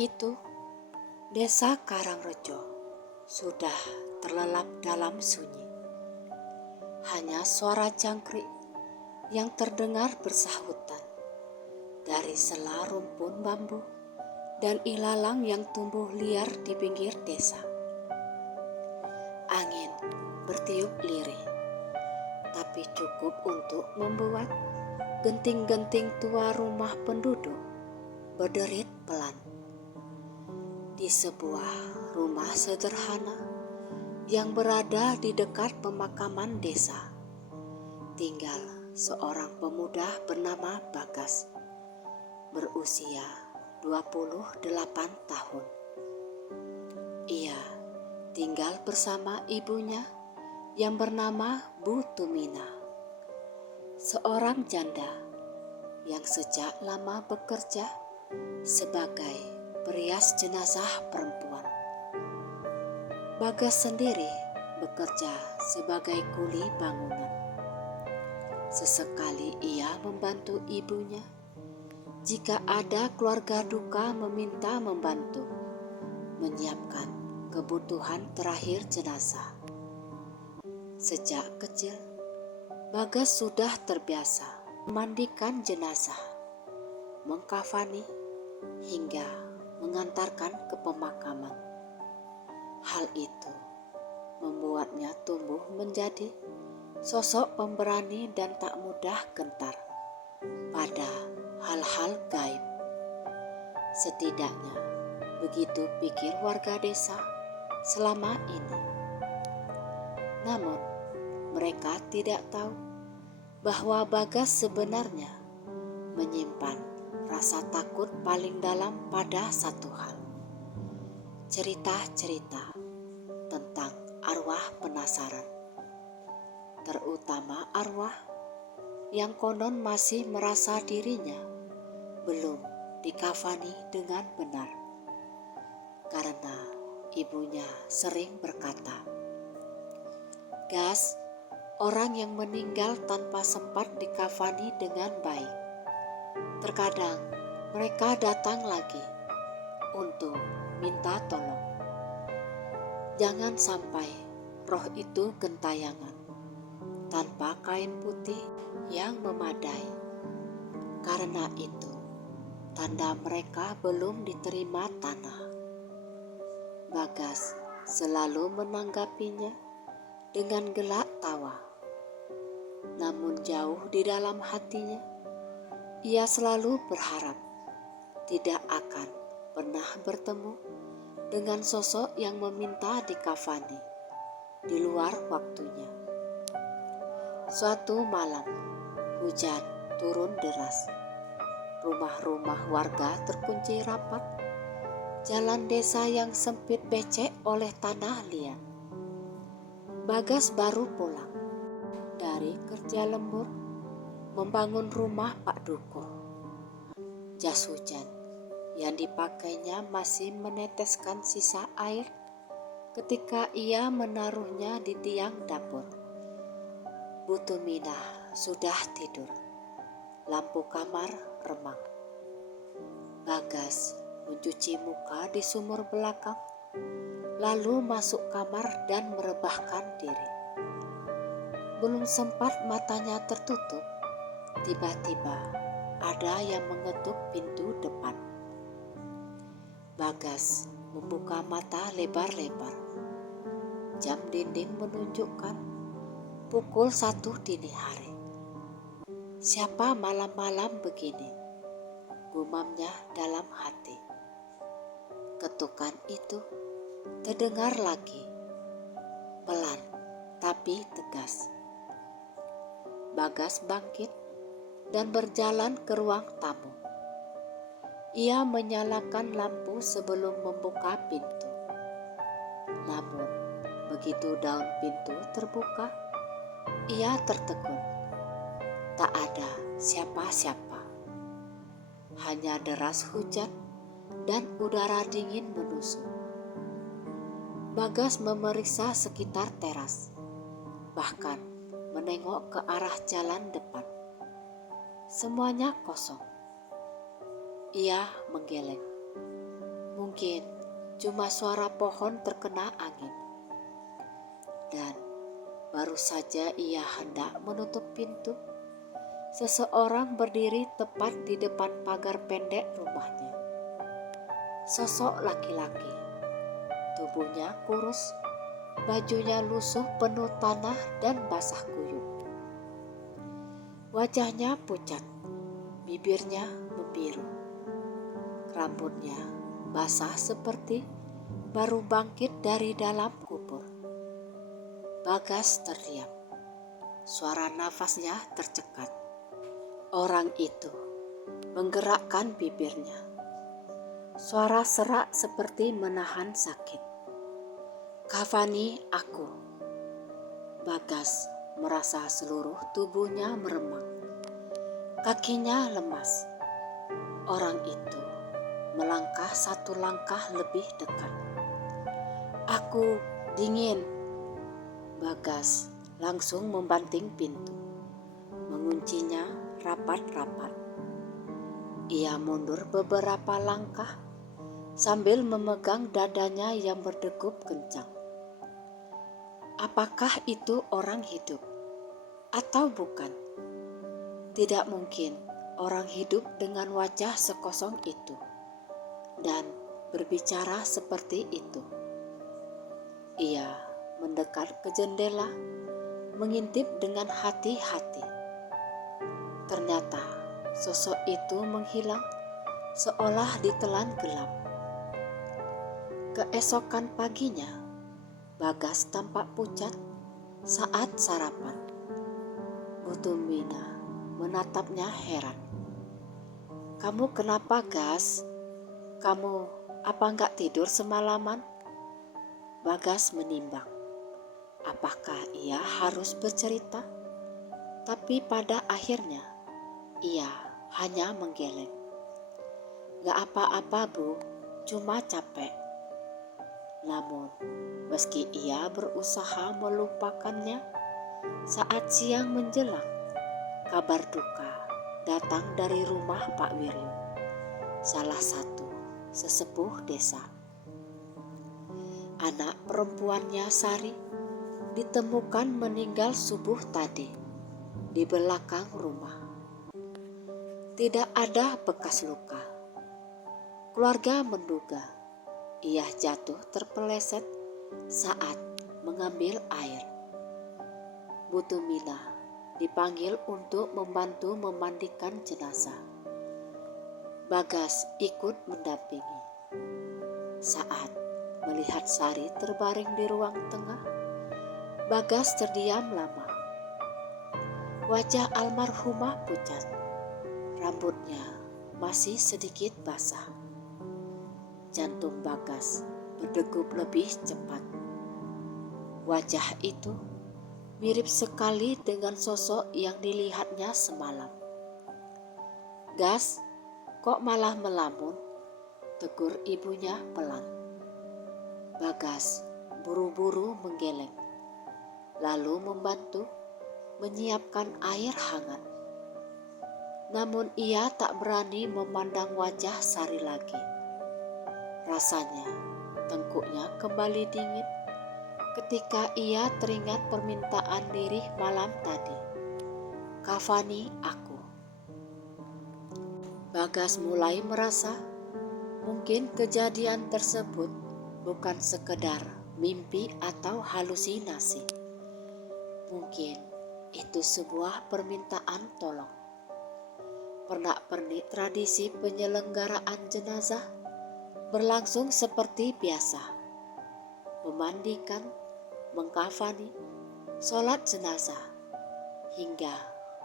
itu, desa Karangrejo sudah terlelap dalam sunyi. Hanya suara jangkrik yang terdengar bersahutan dari sela rumpun bambu dan ilalang yang tumbuh liar di pinggir desa. Angin bertiup lirih, tapi cukup untuk membuat genting-genting tua rumah penduduk berderit pelan. Di sebuah rumah sederhana yang berada di dekat pemakaman desa, tinggal seorang pemuda bernama Bagas, berusia 28 tahun. Ia tinggal bersama ibunya yang bernama Bu Tumina, seorang janda yang sejak lama bekerja sebagai perias jenazah perempuan. Bagas sendiri bekerja sebagai kuli bangunan. Sesekali ia membantu ibunya jika ada keluarga duka meminta membantu menyiapkan kebutuhan terakhir jenazah. Sejak kecil, Bagas sudah terbiasa memandikan jenazah, mengkafani, hingga mengantarkan ke pemakaman. Hal itu membuatnya tumbuh menjadi sosok pemberani dan tak mudah gentar pada hal-hal gaib. Setidaknya begitu pikir warga desa selama ini. Namun mereka tidak tahu bahwa Bagas sebenarnya menyimpan rasa takut paling dalam pada satu hal. Cerita-cerita tentang arwah penasaran, terutama arwah yang konon masih merasa dirinya belum dikafani dengan benar, karena ibunya sering berkata, "Gas, orang yang meninggal tanpa sempat dikafani dengan baik. Terkadang mereka datang lagi untuk minta tolong. Jangan sampai roh itu gentayangan tanpa kain putih yang memadai. Karena itu, tanda mereka belum diterima tanah." Bagas selalu menanggapinya dengan gelak tawa. Namun jauh di dalam hatinya, ia selalu berharap tidak akan pernah bertemu dengan sosok yang meminta dikafani di luar waktunya. Suatu malam, hujan turun deras. Rumah-rumah warga terkunci rapat. Jalan desa yang sempit becek oleh tanah liat. Bagas baru pulang dari kerja lembur membangun rumah Pak Duko. Jas hujan yang dipakainya masih meneteskan sisa air ketika ia menaruhnya di tiang dapur. Bu Tumina sudah tidur. Lampu kamar remang. Bagas mencuci muka di sumur belakang, lalu masuk kamar dan merebahkan diri. Belum sempat matanya tertutup, tiba-tiba ada yang mengetuk pintu depan. Bagas membuka mata lebar-lebar. Jam dinding menunjukkan pukul 1 dini hari. "Siapa malam-malam begini?" gumamnya dalam hati. Ketukan itu terdengar lagi, pelan tapi tegas. Bagas bangkit dan berjalan ke ruang tamu. Ia menyalakan lampu sebelum membuka pintu. Namun, begitu daun pintu terbuka, ia tertegun. Tak ada siapa-siapa. Hanya deras hujan dan udara dingin menusuk. Bagas memeriksa sekitar teras, bahkan menengok ke arah jalan depan. Semuanya kosong. Ia menggeleng. Mungkin cuma suara pohon terkena angin. Dan baru saja ia hendak menutup pintu, seseorang berdiri tepat di depan pagar pendek rumahnya. Sosok laki-laki, tubuhnya kurus, bajunya lusuh penuh tanah dan basah kuyup. Wajahnya pucat, bibirnya membiru, rambutnya basah seperti baru bangkit dari dalam kubur. Bagas terdiam, suara nafasnya tercekat. Orang itu menggerakkan bibirnya. Suara serak seperti menahan sakit. "Kafani, aku." Bagas merasa seluruh tubuhnya meremang. Kakinya lemas. Orang itu melangkah satu langkah lebih dekat. "Aku dingin." Bagas langsung membanting pintu, menguncinya rapat-rapat. Ia mundur beberapa langkah sambil memegang dadanya yang berdegup kencang. Apakah itu orang hidup atau bukan? Tidak mungkin orang hidup dengan wajah sekosong itu dan berbicara seperti itu. Ia mendekat ke jendela, mengintip dengan hati-hati. Ternyata sosok itu menghilang seolah ditelan gelap. Keesokan paginya, Bagas tampak pucat saat sarapan. Bu Tumina menatapnya heran. "Kamu kenapa, Gas? Kamu apa nggak tidur semalaman?" Bagas menimbang. Apakah ia harus bercerita? Tapi pada akhirnya, ia hanya menggeleng. "Gak apa-apa, Bu, cuma capek." Namun, meski ia berusaha melupakannya, saat siang menjelang, kabar duka datang dari rumah Pak Wiryu, salah satu sesepuh desa. Anak perempuannya, Sari, ditemukan meninggal subuh tadi di belakang rumah. Tidak ada bekas luka. Keluarga menduga ia jatuh terpeleset saat mengambil air. Bu Tumina dipanggil untuk membantu memandikan jenazah. Bagas ikut mendampingi. Saat melihat Sari terbaring di ruang tengah, Bagas terdiam lama. Wajah almarhumah pucat, rambutnya masih sedikit basah. Jantung Bagas berdegup lebih cepat. Wajah itu mirip sekali dengan sosok yang dilihatnya semalam. "Gas, kok malah melamun?" tegur ibunya pelan. Bagas buru-buru menggeleng, lalu membantu menyiapkan air hangat. Namun ia tak berani memandang wajah Sari lagi. Rasanya tengkuknya kembali dingin ketika ia teringat permintaan Lirih malam tadi. "Kafani, aku." Bagas mulai merasa mungkin kejadian tersebut bukan sekedar mimpi atau halusinasi. Mungkin itu sebuah permintaan tolong. Pernak-pernik tradisi penyelenggaraan jenazah berlangsung seperti biasa. Memandikan, mengkafani, sholat jenazah, hingga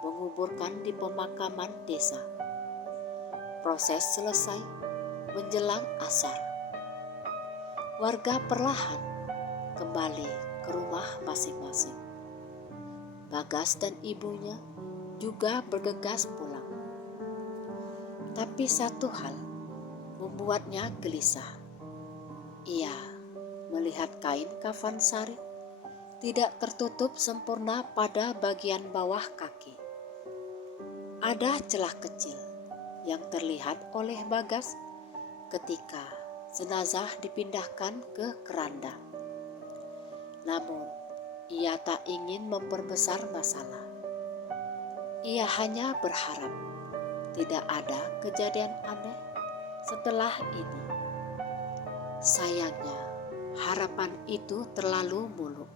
menguburkan di pemakaman desa. Proses selesai menjelang asar. Warga perlahan kembali ke rumah masing-masing. Bagas dan ibunya juga bergegas pulang. Tapi satu hal membuatnya gelisah. Ia melihat kain kafan Sari tidak tertutup sempurna pada bagian bawah kaki. Ada celah kecil yang terlihat oleh Bagas ketika jenazah dipindahkan ke keranda. Namun, ia tak ingin memperbesar masalah. Ia hanya berharap tidak ada kejadian aneh setelah ini. Sayangnya, harapan itu terlalu muluk.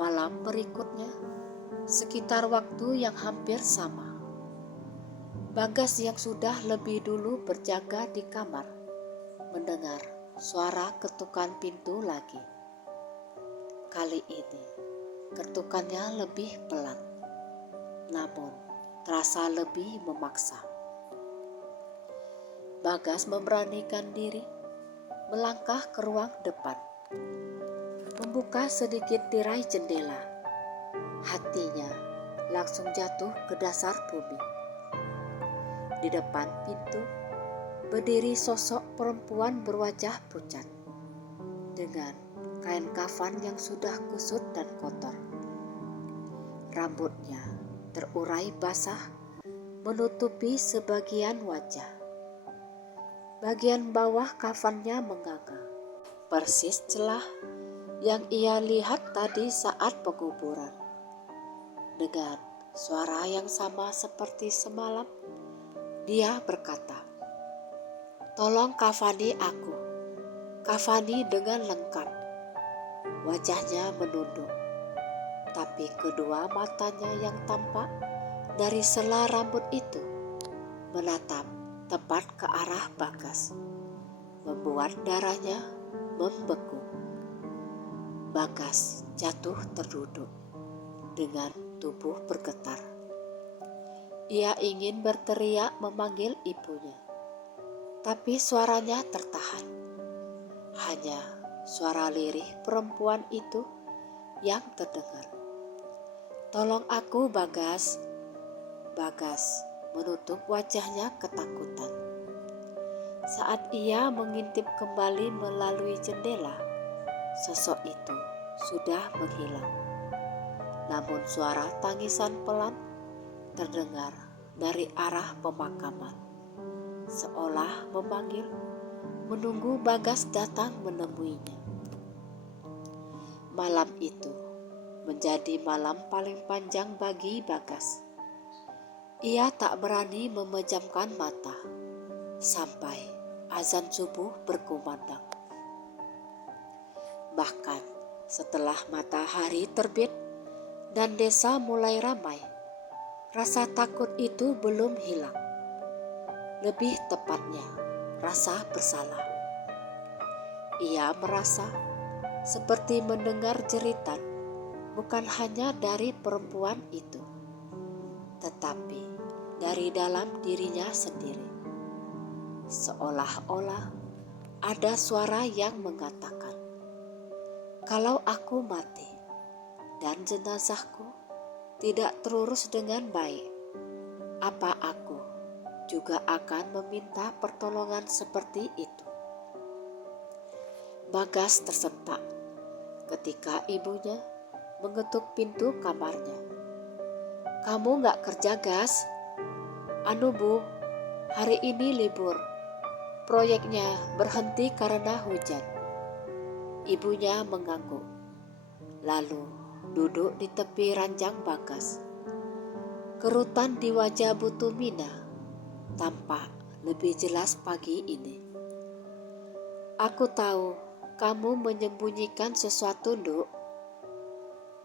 Malam berikutnya, sekitar waktu yang hampir sama, Bagas yang sudah lebih dulu berjaga di kamar mendengar suara ketukan pintu lagi. Kali ini, ketukannya lebih pelan, namun terasa lebih memaksa. Bagas memberanikan diri melangkah ke ruang depan, membuka sedikit tirai jendela. Hatinya langsung jatuh ke dasar bumi. Di depan pintu berdiri sosok perempuan berwajah pucat dengan kain kafan yang sudah kusut dan kotor. Rambutnya terurai basah menutupi sebagian wajah. Bagian bawah kafannya menganga, persis celah yang ia lihat tadi saat penguburan. Dengan suara yang sama seperti semalam, dia berkata, "Tolong kafani aku, kafani dengan lengkap." Wajahnya menunduk, tapi kedua matanya yang tampak dari sela rambut itu menatap tepat ke arah Bagas, membuat darahnya membeku. Bagas jatuh terduduk dengan tubuh bergetar. Ia ingin berteriak memanggil ibunya, tapi suaranya tertahan. Hanya suara lirih perempuan itu yang terdengar. "Tolong aku, Bagas." Bagas menutup wajahnya ketakutan. Saat ia mengintip kembali melalui jendela, sosok itu sudah menghilang. Namun suara tangisan pelan terdengar dari arah pemakaman, seolah memanggil, menunggu Bagas datang menemuinya. Malam itu menjadi malam paling panjang bagi Bagas. Ia tak berani memejamkan mata sampai azan subuh berkumandang. Bahkan setelah matahari terbit dan desa mulai ramai, rasa takut itu belum hilang. Lebih tepatnya, rasa bersalah. Ia merasa seperti mendengar jeritan bukan hanya dari perempuan itu, tetapi dari dalam dirinya sendiri. Seolah-olah ada suara yang mengatakan, "Kalau aku mati dan jenazahku tidak terurus dengan baik, apa aku juga akan meminta pertolongan seperti itu?" Bagas tersentak ketika ibunya mengetuk pintu kamarnya. "Kamu gak kerja, Gas?" "Anu Bu, hari ini libur. Proyeknya berhenti karena hujan." Ibunya mengangguk, lalu duduk di tepi ranjang Bagas. Kerutan di wajah Bu Tumina tampak lebih jelas pagi ini. "Aku tahu kamu menyembunyikan sesuatu, Nduk."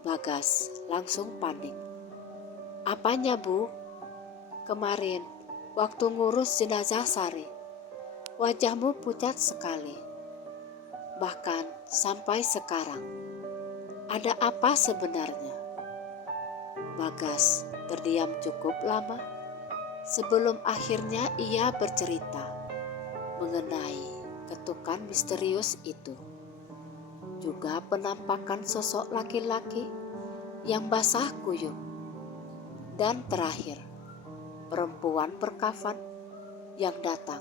Bagas langsung panik. "Apanya, Bu?" "Kemarin waktu ngurus jenazah Sari, wajahmu pucat sekali. Bahkan sampai sekarang. Ada apa sebenarnya?" Bagas terdiam cukup lama sebelum akhirnya ia bercerita mengenai ketukan misterius itu. Juga penampakan sosok laki-laki yang basah kuyup. Dan terakhir, perempuan berkafan yang datang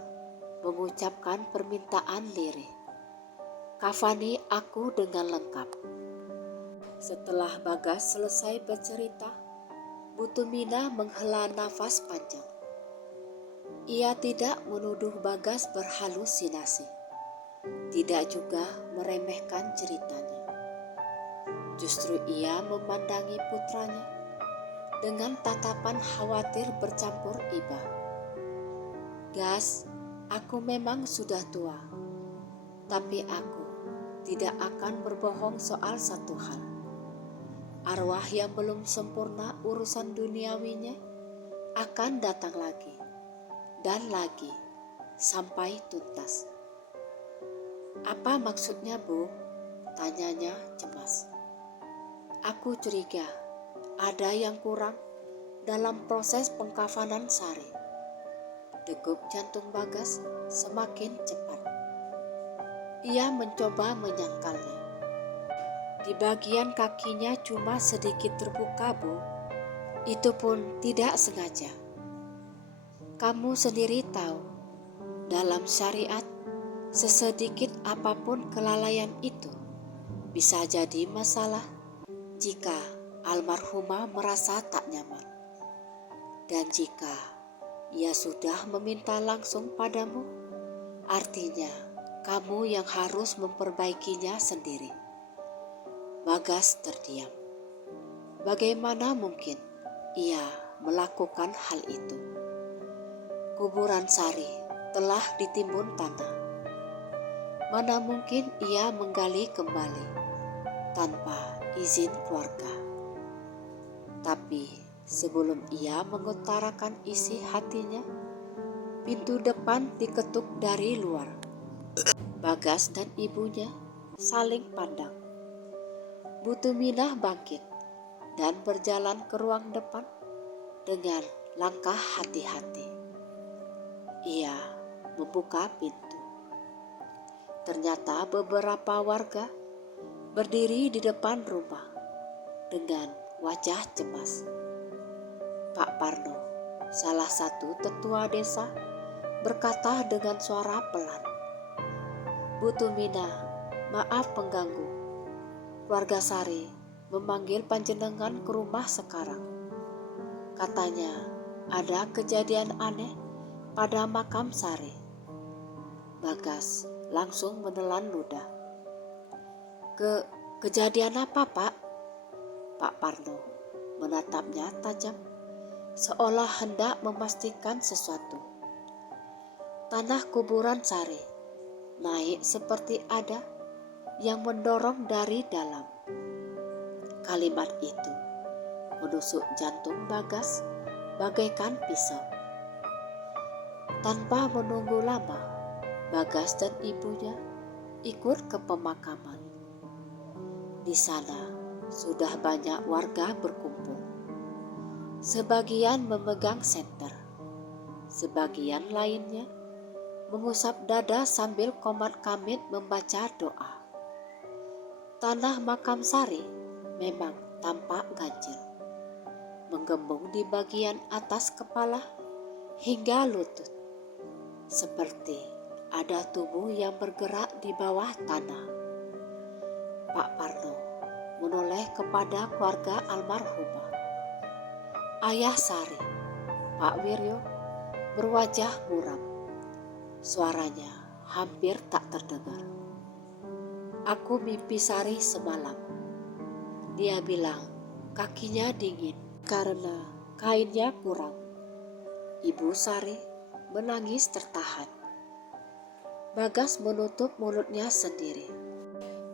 mengucapkan permintaan lirih, "Kafani aku dengan lengkap." Setelah Bagas selesai bercerita, Bu Tumina menghela nafas panjang. Ia tidak menuduh Bagas berhalusinasi, tidak juga meremehkan ceritanya. Justru ia memandangi putranya dengan tatapan khawatir bercampur iba. "Gas, aku memang sudah tua, tapi aku tidak akan berbohong soal satu hal. Arwah yang belum sempurna urusan duniawinya akan datang lagi dan lagi sampai tuntas." "Apa maksudnya, Bu?" tanyanya cemas. "Aku curiga ada yang kurang dalam proses pengkafanan Sari." Degup jantung Bagas semakin cepat. Ia mencoba menyangkalnya. "Di bagian kakinya cuma sedikit terbuka, Bu. Itu pun tidak sengaja. Kamu sendiri tahu, dalam syariat, sesedikit apapun kelalaian itu bisa jadi masalah jika almarhumah merasa tak nyaman. Dan jika ia sudah meminta langsung padamu, artinya kamu yang harus memperbaikinya sendiri." Bagas terdiam. Bagaimana mungkin ia melakukan hal itu? Kuburan Sari telah ditimbun tanah. Mana mungkin ia menggali kembali tanpa izin keluarga. Tapi sebelum ia mengutarakan isi hatinya, pintu depan diketuk dari luar. Bagas dan ibunya saling pandang. Bu Tuminah bangkit dan berjalan ke ruang depan dengan langkah hati-hati. Ia membuka pintu. Ternyata beberapa warga berdiri di depan rumah dengan wajah cemas. Pak Parno, salah satu tetua desa, berkata dengan suara pelan, "Bu Tuminah, maaf pengganggu. Keluarga Sari memanggil panjenengan ke rumah sekarang. Katanya ada kejadian aneh pada makam Sari." Bagas langsung menelan ludah. Kejadian apa, Pak?" Pak Parno menatapnya tajam, seolah hendak memastikan sesuatu. "Tanah kuburan Sari naik seperti ada yang mendorong dari dalam." Kalimat itu menusuk jantung Bagas bagaikan pisau. Tanpa menunggu lama, Bagas dan ibunya ikut ke pemakaman. Di sana sudah banyak warga berkumpul. Sebagian memegang senter, sebagian lainnya mengusap dada sambil komat-kamit membaca doa. Tanah makam Sari memang tampak ganjil, menggembung di bagian atas kepala hingga lutut, seperti ada tubuh yang bergerak di bawah tanah. Pak Parno menoleh kepada keluarga almarhumah. Ayah Sari, Pak Wiryo, berwajah muram. Suaranya hampir tak terdengar. "Aku mimpi Sari semalam. Dia bilang kakinya dingin karena kainnya kurang." Ibu Sari menangis tertahan. Bagas menutup mulutnya sendiri.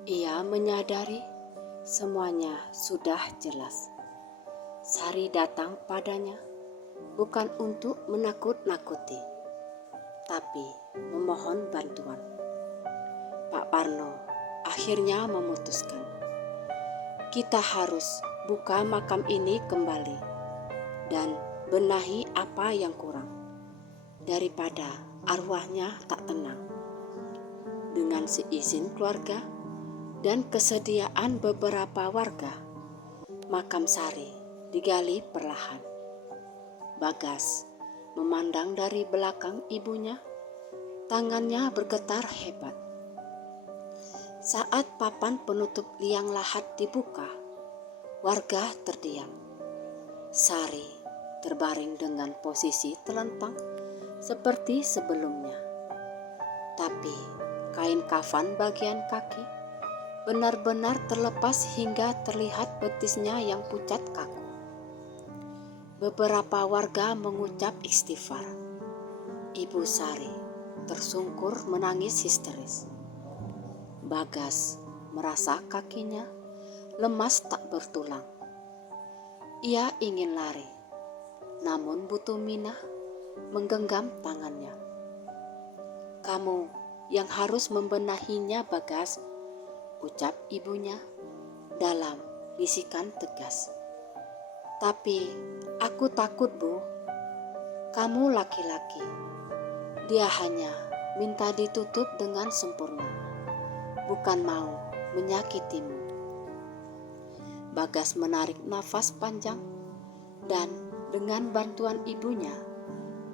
Ia menyadari semuanya sudah jelas. Sari datang padanya bukan untuk menakut-nakuti, tapi memohon bantuan. Pak Parno akhirnya memutuskan, "Kita harus buka makam ini kembali dan benahi apa yang kurang, daripada arwahnya tak tenang." Dengan seizin keluarga dan kesediaan beberapa warga, makam Sari digali perlahan. Bagas memandang dari belakang ibunya, tangannya bergetar hebat. Saat papan penutup liang lahat dibuka, warga terdiam. Sari terbaring dengan posisi telentang seperti sebelumnya. Tapi kain kafan bagian kaki benar-benar terlepas hingga terlihat betisnya yang pucat kaku. Beberapa warga mengucap istighfar. Ibu Sari tersungkur menangis histeris. Bagas merasa kakinya lemas tak bertulang. Ia ingin lari, namun Bu Tuminah menggenggam tangannya. "Kamu yang harus membenahinya, Bagas," ucap ibunya dalam bisikan tegas. "Tapi aku takut, Bu. Kamu laki-laki. Dia hanya minta ditutup dengan sempurna, bukan mau menyakitimu." Bagas menarik nafas panjang dan dengan bantuan ibunya,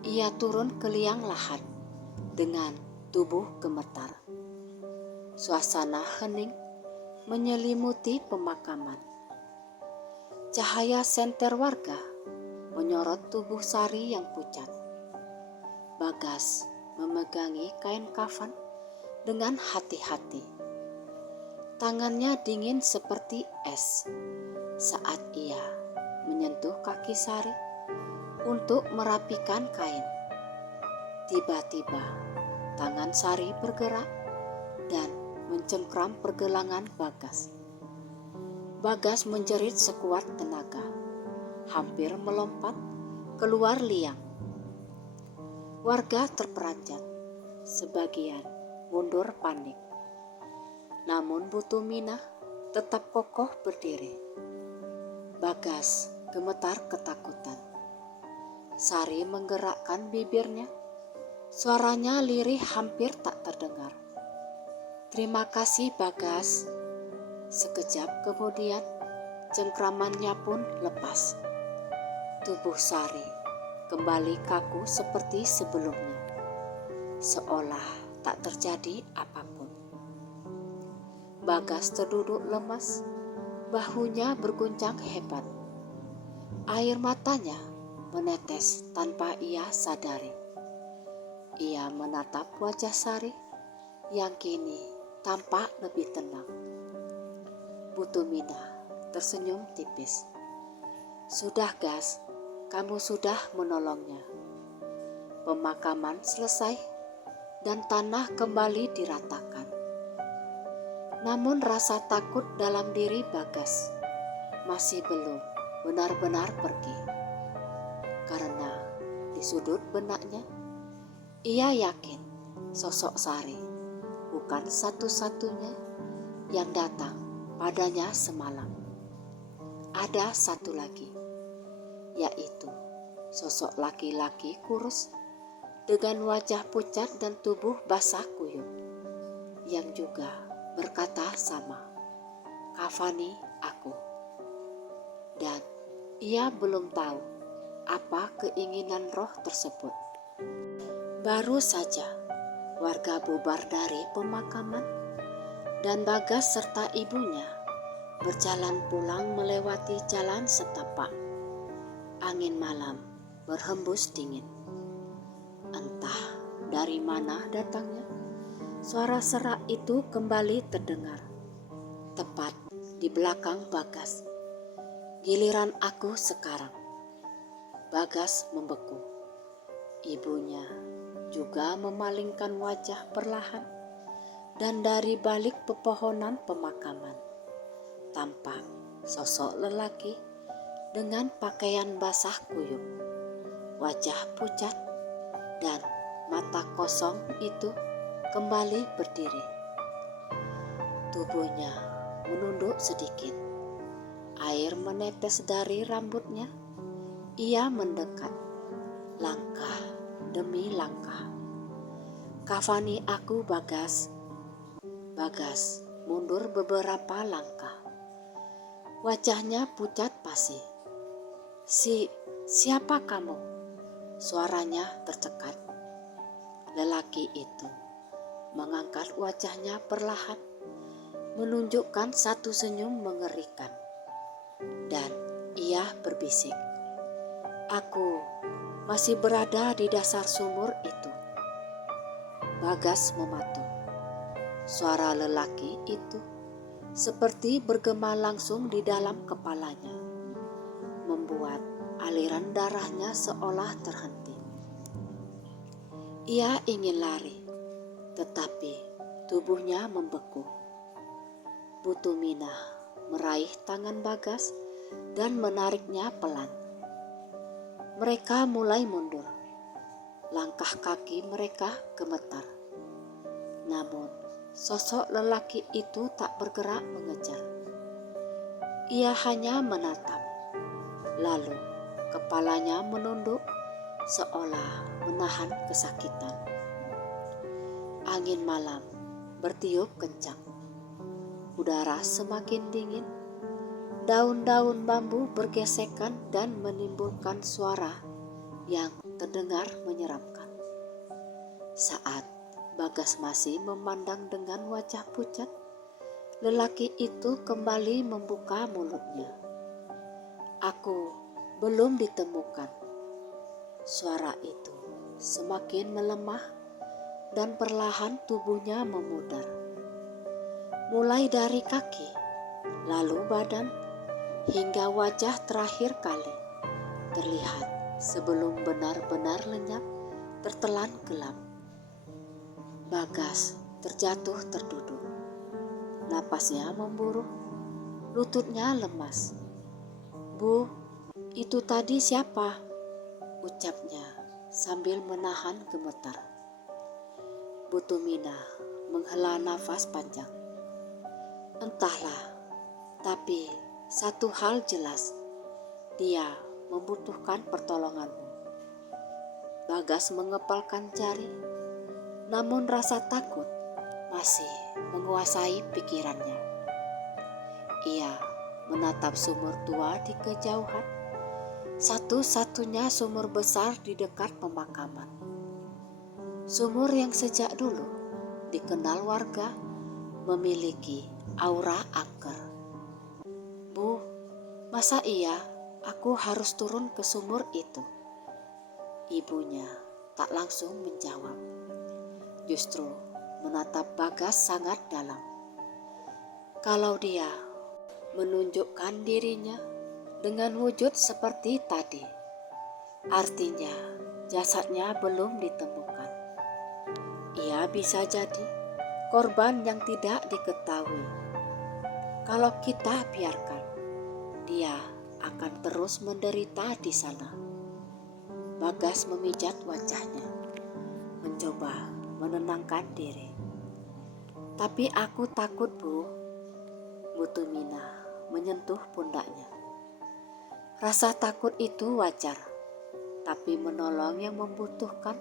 ia turun ke liang lahat dengan tubuh gemetar. Suasana hening menyelimuti pemakaman. Cahaya senter warga menyorot tubuh Sari yang pucat. Bagas memegangi kain kafan dengan hati-hati. Tangannya dingin seperti es saat ia menyentuh kaki Sari untuk merapikan kain. Tiba-tiba tangan Sari bergerak dan mencengkram pergelangan Bagas. Bagas menjerit sekuat tenaga, hampir melompat keluar liang. Warga terperanjat, sebagian mundur panik. Namun Bu Tuminah tetap kokoh berdiri. Bagas gemetar ketakutan. Sari menggerakkan bibirnya. Suaranya lirih hampir tak terdengar. "Terima kasih, Bagas." Sekejap kemudian cengkramannya pun lepas. Tubuh Sari kembali kaku seperti sebelumnya, seolah tak terjadi apapun. Bagas terduduk lemas, bahunya berguncang hebat. Air matanya menetes tanpa ia sadari. Ia menatap wajah Sari yang kini tampak lebih tenang. Bu Tuminah tersenyum tipis. "Sudah, Gas, kamu sudah menolongnya." Pemakaman selesai dan tanah kembali diratakan. Namun rasa takut dalam diri Bagas masih belum benar-benar pergi. Karena di sudut benaknya, ia yakin sosok Sari bukan satu-satunya yang datang padanya semalam. Ada satu lagi, yaitu sosok laki-laki kurus dengan wajah pucat dan tubuh basah kuyup, yang juga berkata sama, "Kafani aku." Dan ia belum tahu apa keinginan roh tersebut. Baru saja warga bubar dari pemakaman dan Bagas serta ibunya berjalan pulang melewati jalan setapak. Angin malam berhembus dingin. Entah dari mana datangnya, suara serak itu kembali terdengar. Tepat di belakang Bagas. "Giliran aku sekarang." Bagas membeku. Ibunya juga memalingkan wajah perlahan, dan dari balik pepohonan pemakaman tampak sosok lelaki dengan pakaian basah kuyup, wajah pucat, dan mata kosong itu kembali berdiri. Tubuhnya menunduk sedikit. Air menetes dari rambutnya. Ia mendekat, langkah demi langkah. "Kafani aku, Bagas." Bagas mundur beberapa langkah. Wajahnya pucat pasi. Siapa kamu?" Suaranya tercekat. Lelaki itu mengangkat wajahnya perlahan, menunjukkan satu senyum mengerikan. Dan ia berbisik, masih berada di dasar sumur itu. Bagas mematung. Suara lelaki itu seperti bergema langsung di dalam kepalanya, membuat aliran darahnya seolah terhenti. Ia ingin lari, tetapi tubuhnya membeku. Bu Tuminah meraih tangan Bagas dan menariknya pelan. Mereka mulai mundur. Langkah kaki mereka gemetar. Namun, sosok lelaki itu tak bergerak mengejar. Ia hanya menatap. Lalu, kepalanya menunduk seolah menahan kesakitan. Angin malam bertiup kencang. Udara semakin dingin. Daun-daun bambu bergesekan dan menimbulkan suara yang terdengar menyeramkan. Saat Bagas masih memandang dengan wajah pucat, lelaki itu kembali membuka mulutnya. "Aku belum ditemukan." Suara itu semakin melemah dan perlahan tubuhnya memudar. Mulai dari kaki, lalu badan, hingga wajah terakhir kali terlihat sebelum benar-benar lenyap tertelan gelap. Bagas terjatuh terduduk. Napasnya memburuh, lututnya lemas. "Bu, itu tadi siapa?" ucapnya sambil menahan gemetar. Bu Tuminah menghela nafas panjang. "Entahlah, tapi satu hal jelas, dia membutuhkan pertolonganmu." Bagas mengepalkan jari, namun rasa takut masih menguasai pikirannya. Ia menatap sumur tua di kejauhan, satu-satunya sumur besar di dekat pemakaman. Sumur yang sejak dulu dikenal warga memiliki aura angker. "Bu, masa iya aku harus turun ke sumur itu?" Ibunya tak langsung menjawab. Justru menatap Bagas sangat dalam. Kalau dia menunjukkan dirinya dengan wujud seperti tadi, artinya jasadnya belum ditemukan. Ia bisa jadi korban yang tidak diketahui. Kalau kita biarkan, dia akan terus menderita di sana. Bagas memijat wajahnya, mencoba menenangkan diri. "Tapi aku takut, Bu." Bu Tuminah menyentuh pundaknya. "Rasa takut itu wajar, tapi menolong yang membutuhkan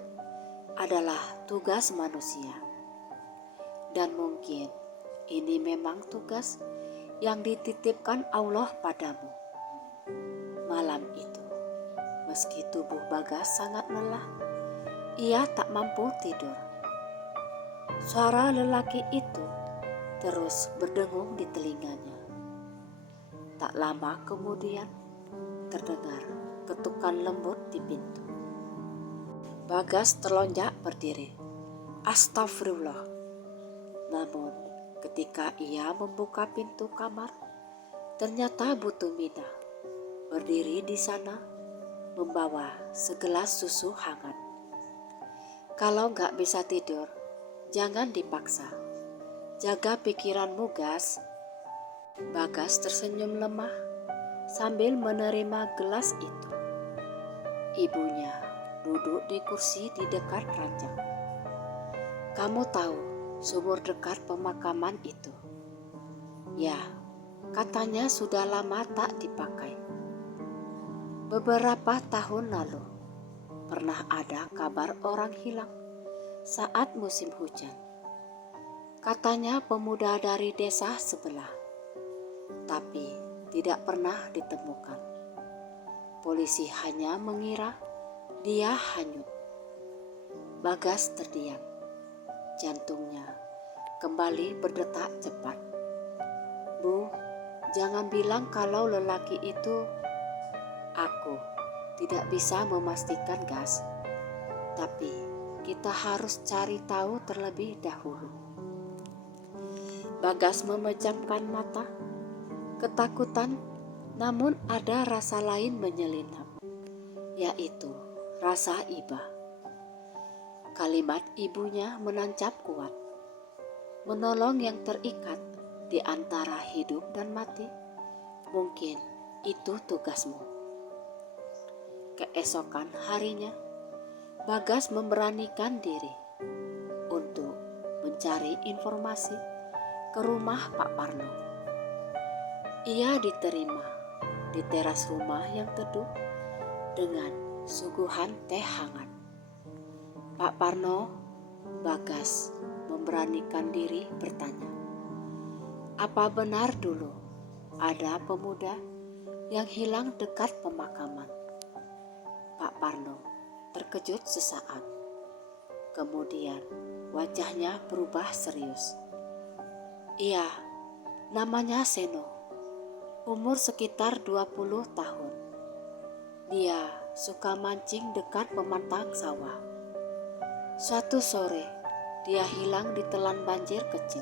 adalah tugas manusia. Dan mungkin ini memang tugas yang dititipkan Allah padamu." Malam itu, meski tubuh Bagas sangat lelah, ia tak mampu tidur. Suara lelaki itu terus berdengung di telinganya. Tak lama kemudian terdengar ketukan lembut di pintu. Bagas terlonjak berdiri. Astagfirullah. Namun ketika ia membuka pintu kamar, ternyata Bu Tuminah berdiri di sana membawa segelas susu hangat. "Kalau nggak bisa tidur, jangan dipaksa. Jaga pikiranmu, Gas." Bagas tersenyum lemah sambil menerima gelas itu. Ibunya duduk di kursi di dekat ranjang. "Kamu tahu sumur dekat pemakaman itu?" "Ya, katanya sudah lama tak dipakai. Beberapa tahun lalu pernah ada kabar orang hilang saat musim hujan. Katanya pemuda dari desa sebelah, tapi tidak pernah ditemukan. Polisi hanya mengira dia hanyut." Bagas terdiam. Jantungnya kembali berdetak cepat. "Bu, jangan bilang kalau lelaki itu..." "Aku tidak bisa memastikan, Gas. Tapi kita harus cari tahu terlebih dahulu. Bagas memejamkan mata, ketakutan, namun ada rasa lain menyelinap, yaitu rasa iba. Kalimat ibunya menancap kuat, menolong yang terikat di antara hidup dan mati. Mungkin itu tugasmu. Keesokan harinya, Bagas memberanikan diri untuk mencari informasi ke rumah Pak Parno. Ia diterima di teras rumah yang teduh dengan suguhan teh hangat. Pak Parno, Bagas memberanikan diri bertanya, apa benar dulu ada pemuda yang hilang dekat pemakaman? Pak Parno terkejut sesaat. Kemudian wajahnya berubah serius. Iya, namanya Seno. Umur sekitar 20 tahun. Dia suka mancing dekat pemantang sawah. Suatu sore, dia hilang di telan banjir kecil.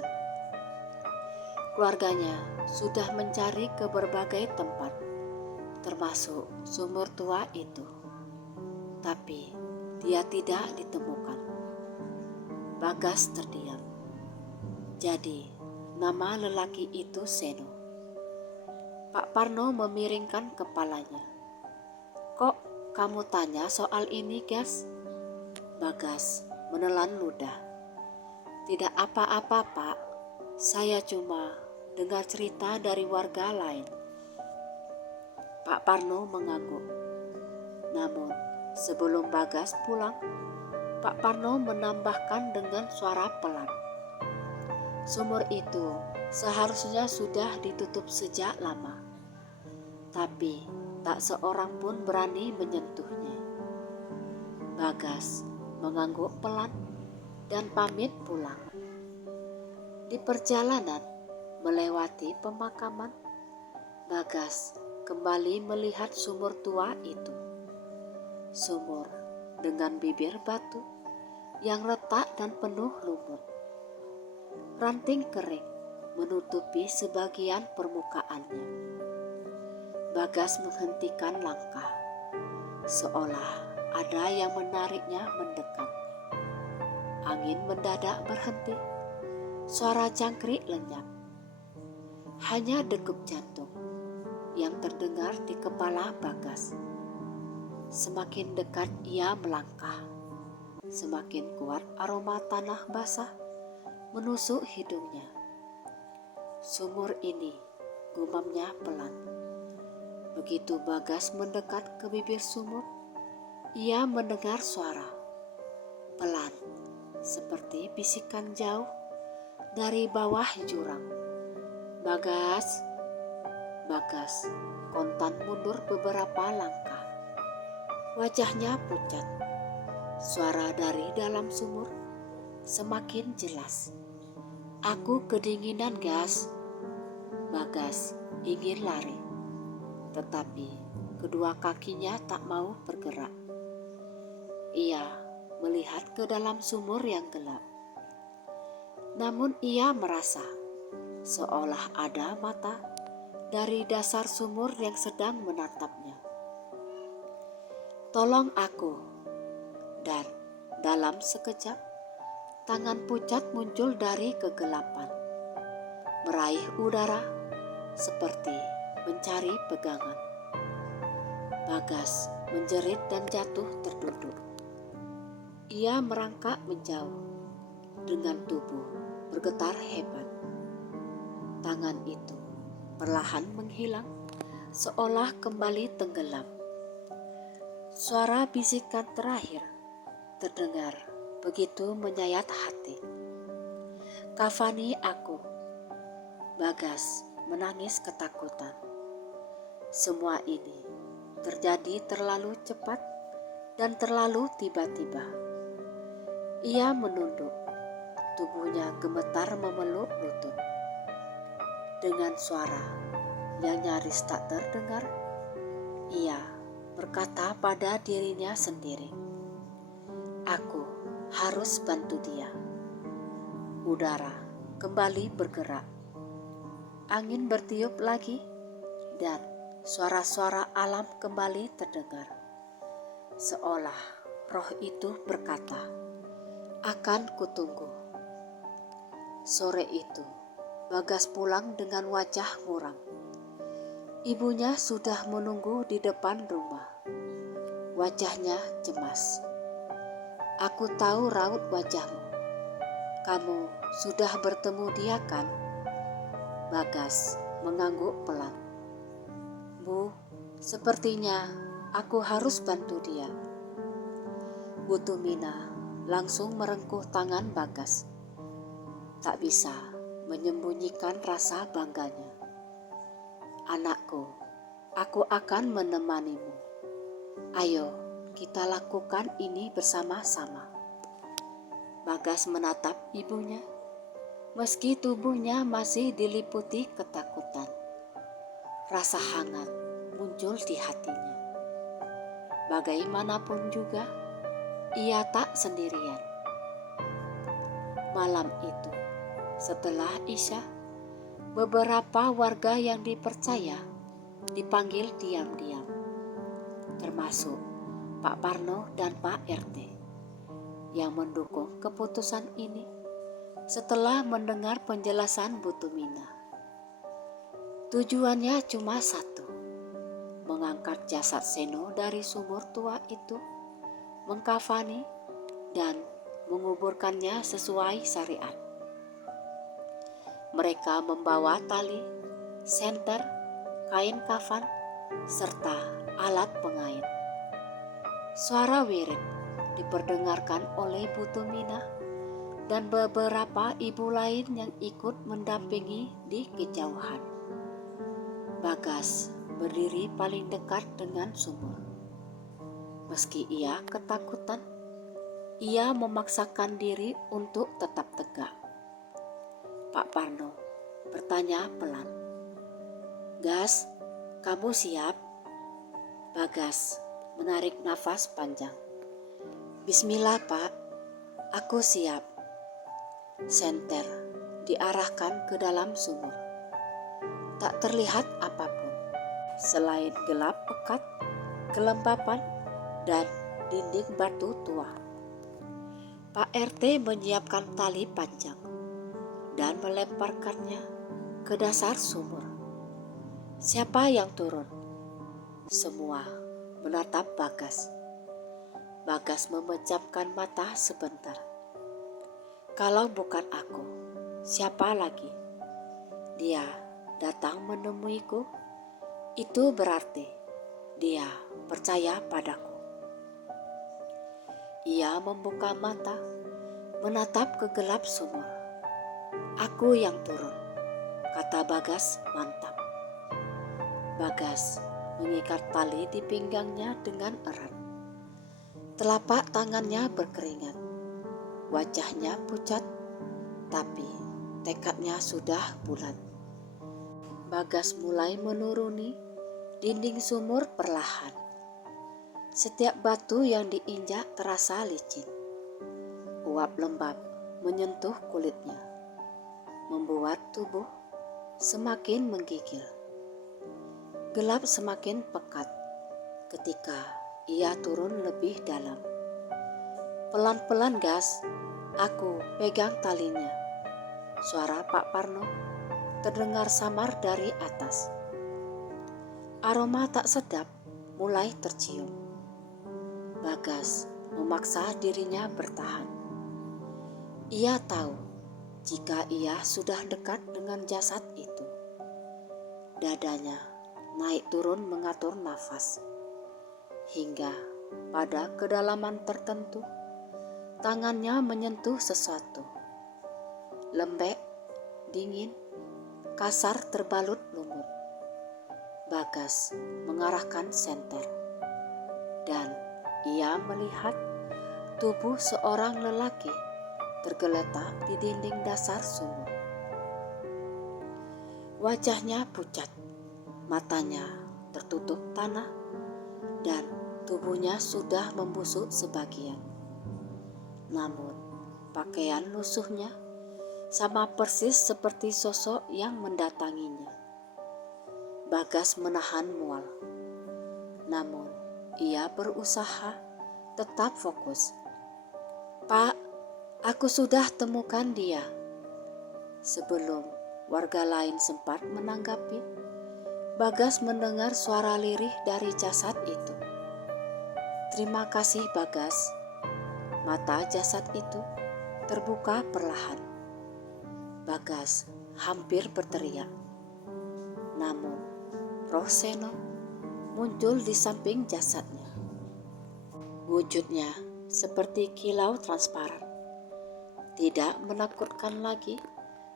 Keluarganya sudah mencari ke berbagai tempat, termasuk sumur tua itu. Tapi dia tidak ditemukan. Bagas terdiam. Jadi, nama lelaki itu Seno. Pak Parno memiringkan kepalanya. Kok kamu tanya soal ini, Gas? Bagas menelan ludah. Tidak apa-apa, Pak. Saya cuma dengar cerita dari warga lain. Pak Parno mengangguk. Namun, sebelum Bagas pulang, Pak Parno menambahkan dengan suara pelan. Sumur itu seharusnya sudah ditutup sejak lama, tapi tak seorang pun berani menyentuhnya. Bagas mengangguk pelan dan pamit pulang. Di perjalanan melewati pemakaman, Bagas kembali melihat sumur tua itu. Sumur dengan bibir batu yang retak dan penuh lumut. Ranting kering menutupi sebagian permukaannya. Bagas menghentikan langkah, seolah ada yang menariknya mendekat. Angin mendadak berhenti, suara jangkrik lenyap. Hanya degup jantung yang terdengar di kepala Bagas. Semakin dekat ia melangkah, semakin kuat aroma tanah basah menusuk hidungnya. Sumur ini, gumamnya pelan. Begitu Bagas mendekat ke bibir sumur, ia mendengar suara pelan, seperti bisikan jauh dari bawah jurang. Bagas, Bagas kontan mundur beberapa langkah. Wajahnya pucat. Suara dari dalam sumur semakin jelas. Aku kedinginan, Gas. Bagas ingin lari, tetapi kedua kakinya tak mau bergerak. Ia melihat ke dalam sumur yang gelap. Namun ia merasa seolah ada mata dari dasar sumur yang sedang menatapnya. Tolong aku. Dan dalam sekejap, tangan pucat muncul dari kegelapan, meraih udara seperti mencari pegangan. Bagas menjerit dan jatuh terduduk. Ia merangkak menjauh dengan tubuh bergetar hebat. Tangan itu perlahan menghilang, seolah kembali tenggelam. Suara bisikan terakhir terdengar begitu menyayat hati. Kafani aku. Bagas menangis ketakutan. Semua ini terjadi terlalu cepat dan terlalu tiba-tiba. Ia menunduk, tubuhnya gemetar memeluk lutut. Dengan suara yang nyaris tak terdengar, ia berkata pada dirinya sendiri, "Aku harus bantu dia." Udara kembali bergerak, angin bertiup lagi, dan suara-suara alam kembali terdengar. Seolah roh itu berkata, "Akan kutunggu." Sore itu, Bagas pulang dengan wajah muram. Ibunya sudah menunggu di depan rumah. Wajahnya cemas. "Aku tahu raut wajahmu. Kamu sudah bertemu dia kan?" Bagas mengangguk pelan. "Bu, sepertinya aku harus bantu dia." Bu Tumina langsung merengkuh tangan Bagas. Tak bisa menyembunyikan rasa bangganya. "Anakku, aku akan menemanimu. Ayo, kita lakukan ini bersama-sama." Bagas menatap ibunya, meski tubuhnya masih diliputi ketakutan. Rasa hangat muncul di hatinya. Bagaimanapun juga, ia tak sendirian. Malam itu, setelah Isya, beberapa warga yang dipercaya dipanggil diam-diam, termasuk Pak Parno dan Pak RT, yang mendukung keputusan ini setelah mendengar penjelasan Bu Tumina. Tujuannya cuma satu, mengangkat jasad Seno dari sumur tua itu, mengkafani, dan menguburkannya sesuai syariat. Mereka membawa tali, senter, kain kafan, serta alat pengait. Suara wirid diperdengarkan oleh Bu Tumina dan beberapa ibu lain yang ikut mendampingi di kejauhan. Bagas berdiri paling dekat dengan sumur. Meski ia ketakutan, ia memaksakan diri untuk tetap tegak. Pak Parno bertanya pelan, "Gas, kamu siap?" Bagas menarik nafas panjang. "Bismillah, Pak, aku siap." Senter diarahkan ke dalam sumur. Tak terlihat apapun selain gelap pekat, kelembapan, dan dinding batu tua. Pak RT menyiapkan tali panjang dan melemparkannya ke dasar sumur. "Siapa yang turun?" Semua menatap Bagas. Bagas memejamkan mata sebentar. "Kalau bukan aku, siapa lagi? Dia datang menemuiku. Itu berarti dia percaya padaku." Ia membuka mata, menatap ke gelap sumur. "Aku yang turun," kata Bagas mantap. Bagas mengikat tali di pinggangnya dengan erat. Telapak tangannya berkeringat, wajahnya pucat, tapi tekadnya sudah bulat. Bagas mulai menuruni dinding sumur perlahan. Setiap batu yang diinjak terasa licin. Uap lembab menyentuh kulitnya, membuat tubuh semakin menggigil. Gelap semakin pekat ketika ia turun lebih dalam. "Pelan-pelan, Gas, aku pegang talinya." Suara Pak Parno terdengar samar dari atas. Aroma tak sedap mulai tercium. Bagas memaksa dirinya bertahan. Ia tahu jika ia sudah dekat dengan jasad itu. Dadanya naik turun mengatur nafas, hingga pada kedalaman tertentu tangannya menyentuh sesuatu. Lembek, dingin, kasar, terbalut lumut. Bagas mengarahkan senter, dan ia melihat tubuh seorang lelaki tergeletak di dinding dasar sumur. Wajahnya pucat, matanya tertutup tanah, dan tubuhnya sudah membusuk sebagian. Namun pakaian lusuhnya sama persis seperti sosok yang mendatanginya. Bagas menahan mual, namun ia berusaha tetap fokus. "Pak, aku sudah temukan dia." Sebelum warga lain sempat menanggapi, Bagas mendengar suara lirih dari jasad itu. "Terima kasih, Bagas." Mata jasad itu terbuka perlahan. Bagas hampir berteriak. Namun roh Seno muncul di samping jasadnya. Wujudnya seperti kilau transparan. Tidak menakutkan lagi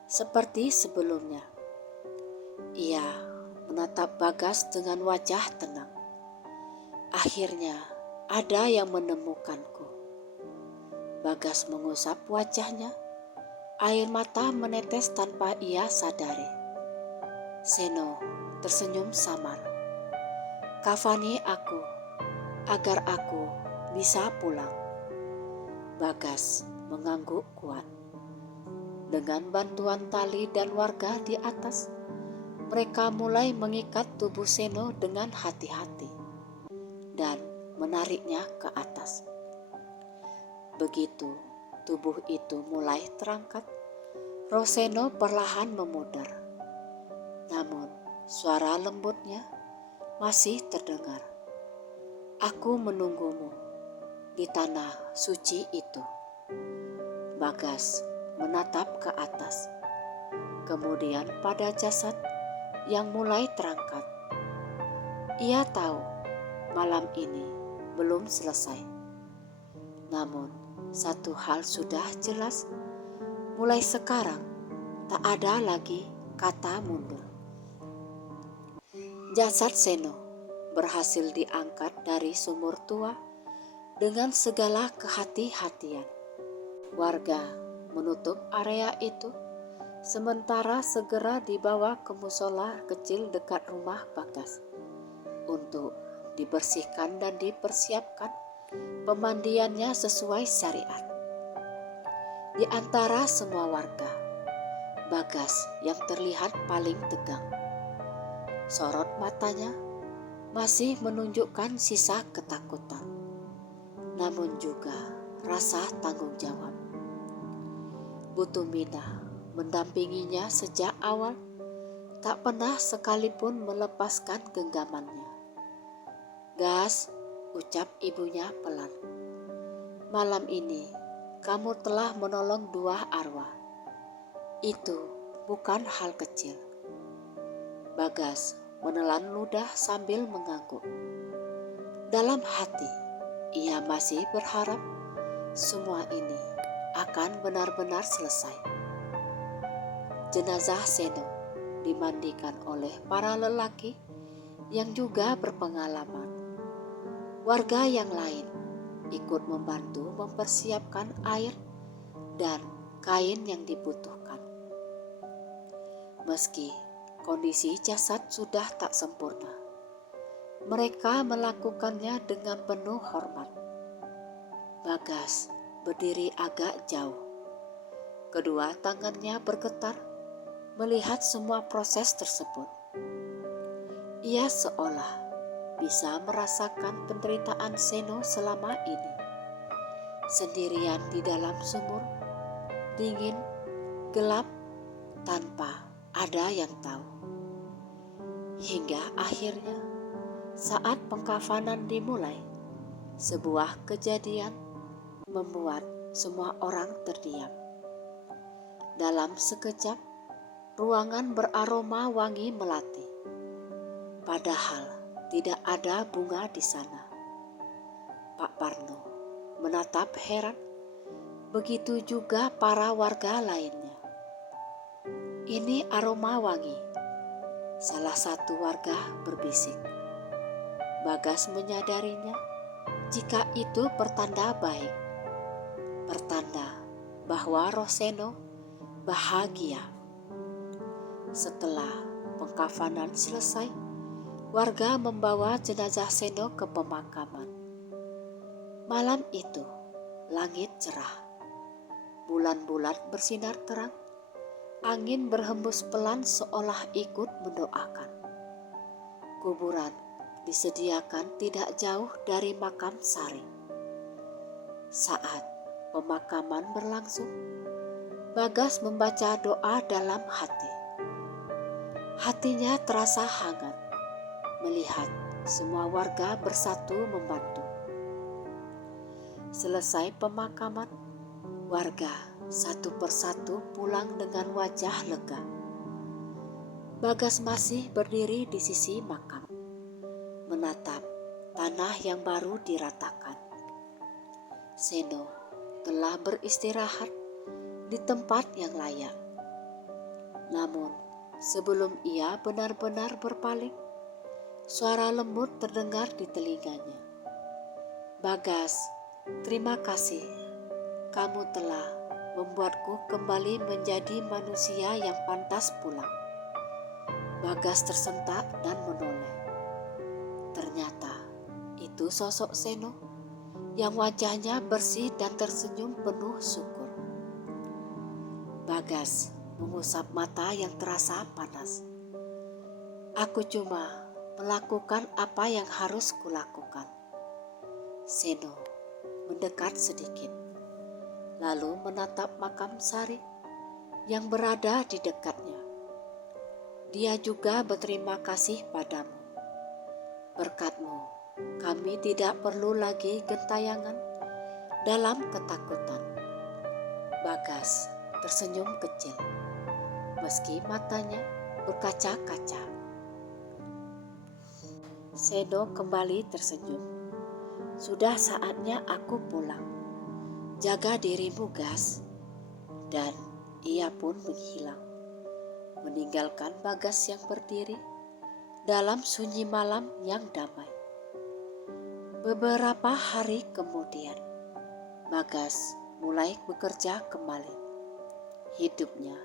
seperti sebelumnya. Ia menatap Bagas dengan wajah tenang. "Akhirnya ada yang menemukanku." Bagas mengusap wajahnya. Air mata menetes tanpa ia sadari. Seno tersenyum samar. "Kafani aku, agar aku bisa pulang." Bagas mengangguk kuat. Dengan bantuan tali dan warga di atas, mereka mulai mengikat tubuh Seno dengan hati-hati dan menariknya ke atas. Begitu tubuh itu mulai terangkat, roh Seno perlahan memudar. Namun suara lembutnya masih terdengar. "Aku menunggumu di tanah suci itu." Bagas menatap ke atas, kemudian pada jasad yang mulai terangkat. Ia tahu malam ini belum selesai. Namun satu hal sudah jelas, mulai sekarang tak ada lagi kata mundur. Jasad Seno berhasil diangkat dari sumur tua dengan segala kehati-hatian. Warga menutup area itu, sementara segera dibawa ke musola kecil dekat rumah Bagas untuk dibersihkan dan dipersiapkan pemandiannya sesuai syariat. Di antara semua warga, Bagas yang terlihat paling tegang. Sorot matanya masih menunjukkan sisa ketakutan, namun juga rasa tanggung jawab. Bu Tumina mendampinginya sejak awal, tak pernah sekalipun melepaskan genggamannya. "Gas," ucap ibunya pelan. "Malam ini kamu telah menolong 2 arwah. Itu bukan hal kecil." Bagas menelan ludah sambil mengangguk. Dalam hati, ia masih berharap semua ini akan benar-benar selesai. Jenazah Seno dimandikan oleh para lelaki yang juga berpengalaman. Warga yang lain ikut membantu mempersiapkan air dan kain yang dibutuhkan. Meski kondisi jasad sudah tak sempurna, mereka melakukannya dengan penuh hormat. Bagas berdiri agak jauh. Kedua tangannya bergetar melihat semua proses tersebut. Ia seolah bisa merasakan penderitaan Seno selama ini. Sendirian di dalam sumur, dingin, gelap, tanpa ada yang tahu. Hingga akhirnya saat pengkafanan dimulai, sebuah kejadian membuat semua orang terdiam. Dalam sekejap, ruangan beraroma wangi melati. Padahal tidak ada bunga di sana. Pak Parno menatap heran, begitu juga para warga lainnya. "Ini aroma wangi," salah satu warga berbisik. Bagas menyadarinya jika itu pertanda baik, pertanda bahwa roh Seno bahagia. Setelah pengkafanan selesai, warga membawa jenazah Seno ke pemakaman. Malam itu, langit cerah. Bulan-bulan bersinar terang. Angin berhembus pelan seolah ikut mendoakan. Kuburan disediakan tidak jauh dari makam Sari. Saat pemakaman berlangsung, Bagas membaca doa dalam hati. Hatinya terasa hangat melihat semua warga bersatu membantu. Selesai pemakaman, warga satu persatu pulang dengan wajah lega. Bagas masih berdiri di sisi makam, menatap tanah yang baru diratakan. Seno telah beristirahat di tempat yang layak. Namun, sebelum ia benar-benar berpaling, suara lembut terdengar di telinganya. Bagas, terima kasih. Kamu telah membuatku kembali menjadi manusia yang pantas pulang. Bagas tersentak dan menoleh. Ternyata itu sosok Seno yang wajahnya bersih dan tersenyum penuh syukur. Bagas mengusap mata yang terasa panas. Aku cuma melakukan apa yang harus kulakukan. Seno mendekat sedikit, lalu menatap makam Sari yang berada di dekatnya. Dia juga berterima kasih padamu. Berkatmu, kami tidak perlu lagi gentayangan dalam ketakutan. Bagas tersenyum kecil, meski matanya berkaca-kaca. Seno kembali tersenyum. Sudah saatnya aku pulang. Jaga dirimu, Gas. Dan ia pun menghilang, meninggalkan Bagas yang berdiri dalam sunyi malam yang damai. Beberapa hari kemudian, Bagas mulai bekerja kembali. Hidupnya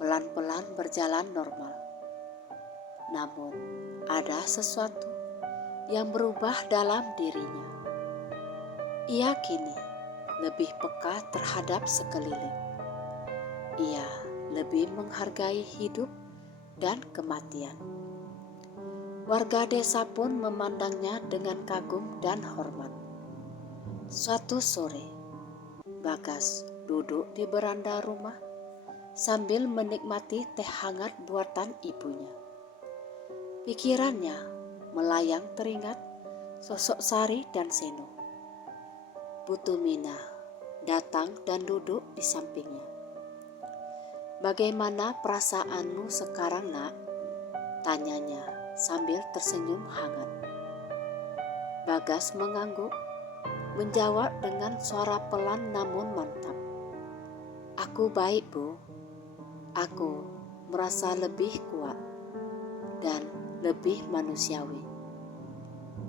pelan-pelan berjalan normal. Namun, ada sesuatu yang berubah dalam dirinya. Ia kini lebih peka terhadap sekeliling. Ia lebih menghargai hidup dan kematian. Warga desa pun memandangnya dengan kagum dan hormat. Suatu sore, Bagas duduk di beranda rumah sambil menikmati teh hangat buatan ibunya. Pikirannya melayang teringat sosok Sari dan Seno. Putumina datang dan duduk di sampingnya. Bagaimana perasaanmu sekarang, Nak? Tanyanya sambil tersenyum hangat. Bagas mengangguk, menjawab dengan suara pelan namun mantap. Aku baik, Bu. Aku merasa lebih kuat dan lebih manusiawi.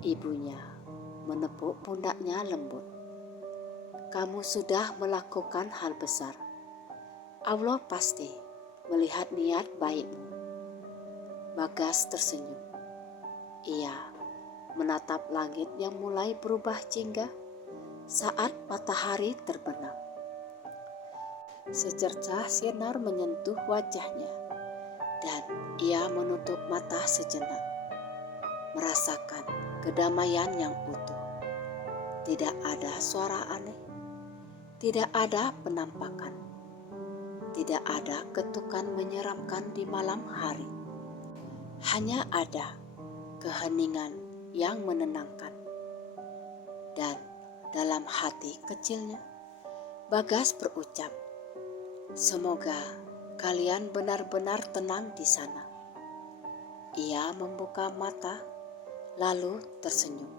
Ibunya menepuk pundaknya lembut. Kamu sudah melakukan hal besar. Allah pasti melihat niat baikmu. Bagas tersenyum. Ia menatap langit yang mulai berubah jingga saat matahari terbenam. Secercah sinar menyentuh wajahnya dan ia menutup mata sejenak, merasakan kedamaian yang utuh. Tidak ada suara aneh, tidak ada penampakan, tidak ada ketukan menyeramkan di malam hari. Hanya ada keheningan yang menenangkan. Dan dalam hati kecilnya, Bagas berucap, semoga kalian benar-benar tenang di sana. Ia membuka mata, lalu tersenyum.